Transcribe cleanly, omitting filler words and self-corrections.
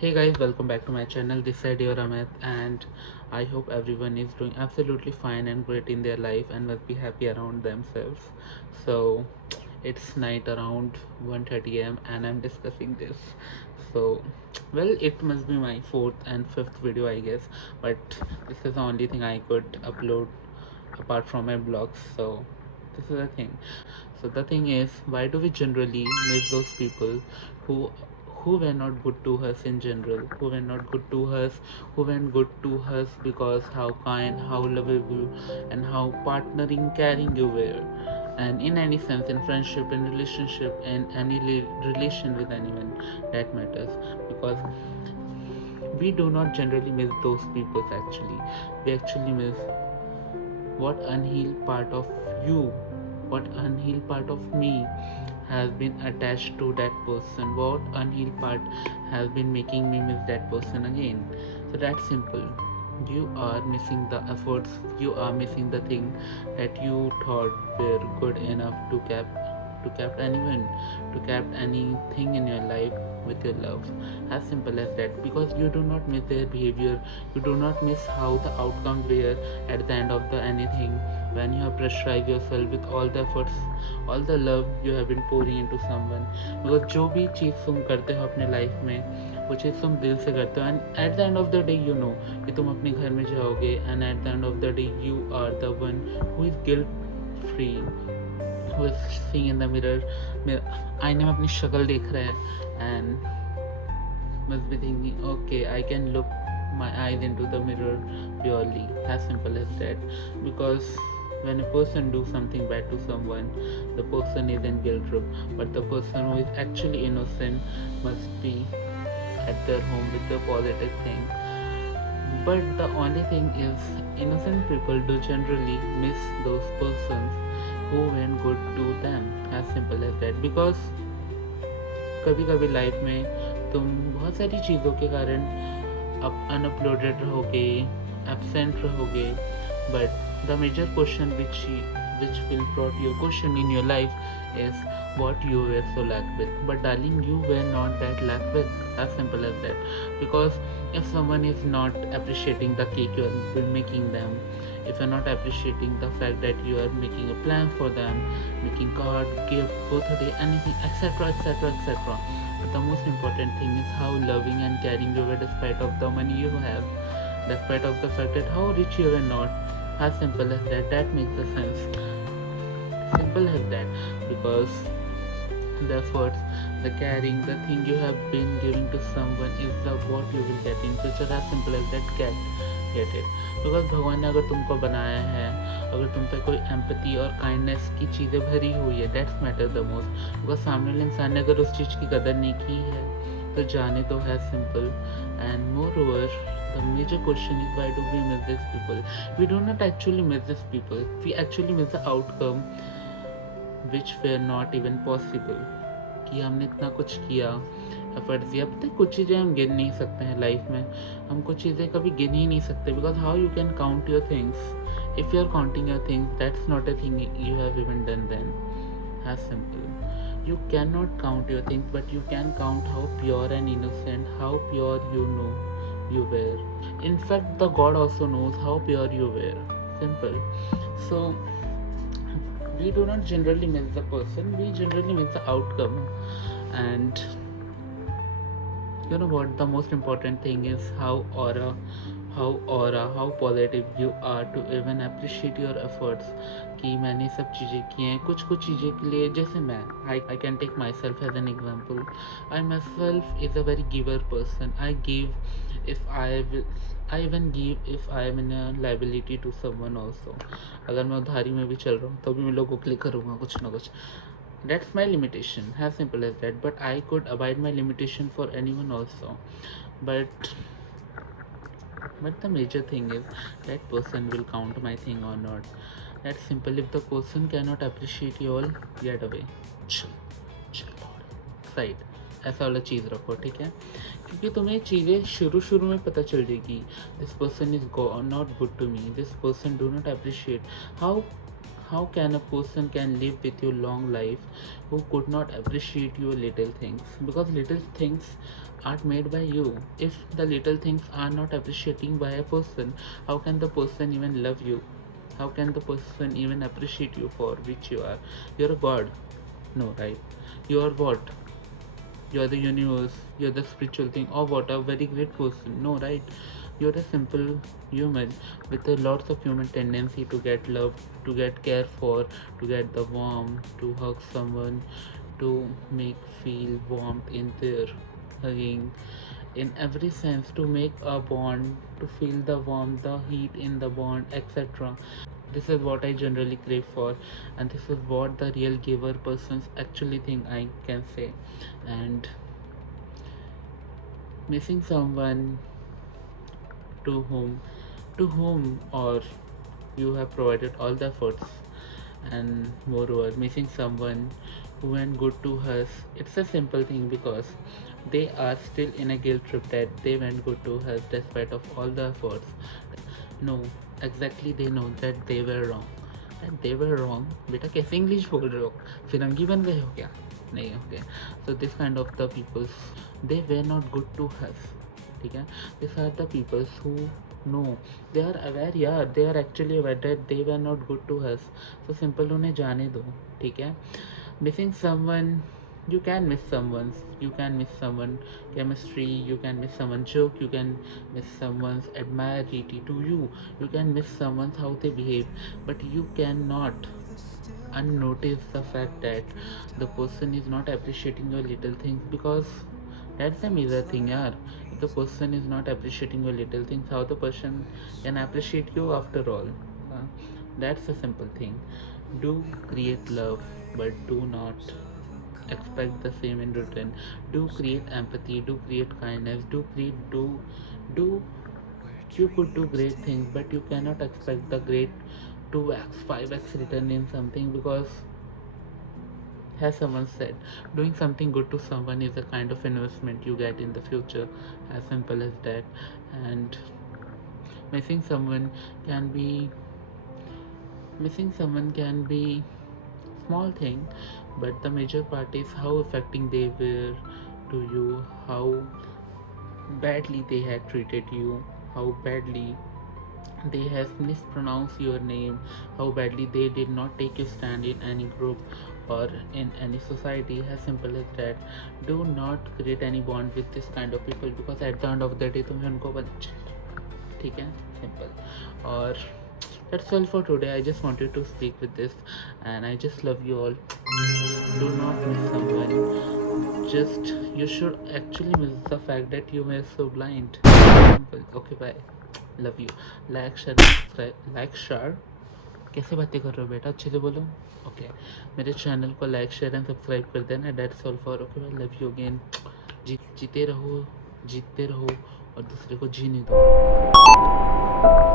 Hey guys, welcome back to my channel. This side your Amit, and I hope everyone is doing absolutely fine and great in their life and must be happy around themselves. So it's night around 1:30 a.m. and I'm discussing this. So well, it must be my fourth and fifth video, I guess, but this is the only thing I could upload apart from my blogs. So this is the thing. So the thing is, why do we generally miss those people who who were not good to us in general, who were not good to us, who weren't good to us because how kind, how lovable, and how partnering, caring you were, and in any sense, in friendship, in relationship, in any relation with anyone that matters, because we do not generally miss those people. Actually, we actually miss what unhealed part of you, what unhealed part of me has been attached to that person, what unhealed part has been making me miss that person again. So that's simple. You are missing the efforts, you are missing the thing that you thought were good enough to kept anyone, to kept anything in your life with your love. As simple as that. Because you do not miss their behavior, you do not miss how the outcomes were at the end of the anything, when you have pressurized yourself with all the efforts, all the love you have been pouring into someone. Because जो भी चीज़ तुम करते हो अपने life में, वो चीज़ तुम दिल से करते हो, and at the end of the day you know कि तुम अपने घर में जाओगे, and at the end of the day you are the one who is guilt free, who is seeing in the mirror, आईने में अपनी शक्ल देख रहा है, and must be thinking, okay, I can look my eyes into the mirror purely, as simple as that. Because when a person do something bad to someone, the person is in guilt trip, but the person who is actually innocent must be at their home with the positive thing. But the only thing is, innocent people do generally miss those persons who went good to them, as simple as that. Because कभी कभी life में तुम बहुत सारी चीज़ों के कारण अब अनअपलोडेड रहोगे, एबसेंट रहोगे, but the major question which will brought your question in your life is what you were so lack with. But darling, you were not that lack with, as simple as that. Because if someone is not appreciating the cake you have been making them, if you're not appreciating the fact that you are making a plan for them, making card, gift, birthday, anything, etc, etc, etc, but the most important thing is how loving and caring you were despite of the money you have, despite of the fact that how rich you were not. As simple as that. That makes the sense. Simple as that. Because the efforts, the caring, the thing you have been giving to someone is the what you will get in future. As simple as that. Get it. Because भगवान ने अगर तुमको बनाया है, अगर तुम पे कोई एम्पैथी और काइंडनेस की चीज़ें भरी हुई है, that's matter the most. Because सामने वाले इंसान ने अगर उस चीज़ की कदर नहीं की है, तो जाने तो है simple. And more over, the major question is, why do we miss these people? We do not actually miss these people, we actually miss the outcome which were not even possible. कि हमने इतना कुछ किया, effort दिया. पता है कुछ चीज़ें हम गिन नहीं सकते हैं लाइफ में, हम कुछ चीज़ें कभी गिन ही नहीं सकते. Because how you can count your things? If you are counting your things, that's not a thing you have even done then. As simple. You cannot count your things, but you can count how pure and innocent, how pure you know you were. In fact, the God also knows how pure you were. Simple. So, we do not generally miss the person, we generally miss the outcome. And you know what? The most important thing is how positive you are to even appreciate your efforts. कि मैंने सब चीज़ें की हैं, कुछ कुछ चीज़ें के लिए. जैसे मैं, I can take myself as an example. I myself is a very giver person. I give if I even give if I am in a liability to someone also. अगर मैं उधारी में भी चल रहा हूँ तो भी मैं लोगों के लिए करूँगा कुछ ना कुछ. That's my limitation, as simple as that. But I could abide my limitation for anyone also. But the major thing is, that person will count my thing or not. That's simple. If the person cannot appreciate you all, get away. Chill side. ऐसा वाला चीज़ रखो, ठीक है? क्योंकि तुम्हें चीज़ें शुरू में पता चल जाएगी. This person is not good to me, this person do not appreciate. How how can a person can live with your long life who could not appreciate your little things? Because little things are made by you. If the little things are not appreciating by a person, how can the person even love you? How can the person even appreciate you for which you are? You're a god. No, right? You are what? You're the universe, you're the spiritual thing, or what? A very great person? No, right? You're a simple human with a lots of human tendency to get loved, to get cared for, to get the warmth, to hug someone, to make feel warmth in their hugging, in every sense, to make a bond, to feel the warmth, the heat in the bond, etc. This is what I generally crave for, and this is what the real giver persons actually think, I can say. And missing someone to whom or you have provided all the efforts, and moreover missing someone who went good to us, it's a simple thing because they are still in a guilt trip that they went good to us despite of all the efforts. No, exactly, they know that they were wrong. That they were wrong. बेटा कैसे English बोल रहे हो? फिरंगी बन गए हो क्या? नहीं हो गया. So this kind of the peoples, they were not good to us. ठीक है? These are the peoples who know, they are aware, yeah, they are actually aware that they were not good to us. So simple, उन्हें जाने दो. ठीक है? Missing someone, you can miss someone, you can miss someone chemistry, you can miss someone joke, you can miss someone's admirability to you, you can miss someone's how they behave, but you cannot unnotice the fact that the person is not appreciating your little things, because that's the major thing, yeah. If the person is not appreciating your little things, how the person can appreciate you after all? uh, that's a simple thing. Do create love, but do not expect the same in return. Do create empathy, do create kindness, do you could do great things, but you cannot expect the great 2x 5x return in something, because as someone said, doing something good to someone is a kind of investment you get in the future, as simple as that. And missing someone can be missing someone can be small thing, but the major part is how affecting they were to you, how badly they had treated you, how badly they have mispronounced your name, how badly they did not take you stand in any group or in any society, as simple as that. Do not create any bond with this kind of people, because at the end of the day तुम्हें उनको बच, ठीक है, simple. और that's all for today. I just wanted to speak with this, and I just love you all. Do not miss someone. Just you should actually miss the fact that you were so blind. Simple. Okay, bye. Love you. Like, share, subscribe. Like, share. कैसे बातें कर रहे हो बेटा, अच्छे से बोलो. Okay, मेरे चैनल को लाइक शेयर एंड सब्सक्राइब कर देना. That's all for. Okay, I love you again. जीते रहो, जीतते रहो, और दूसरे को जीने दो.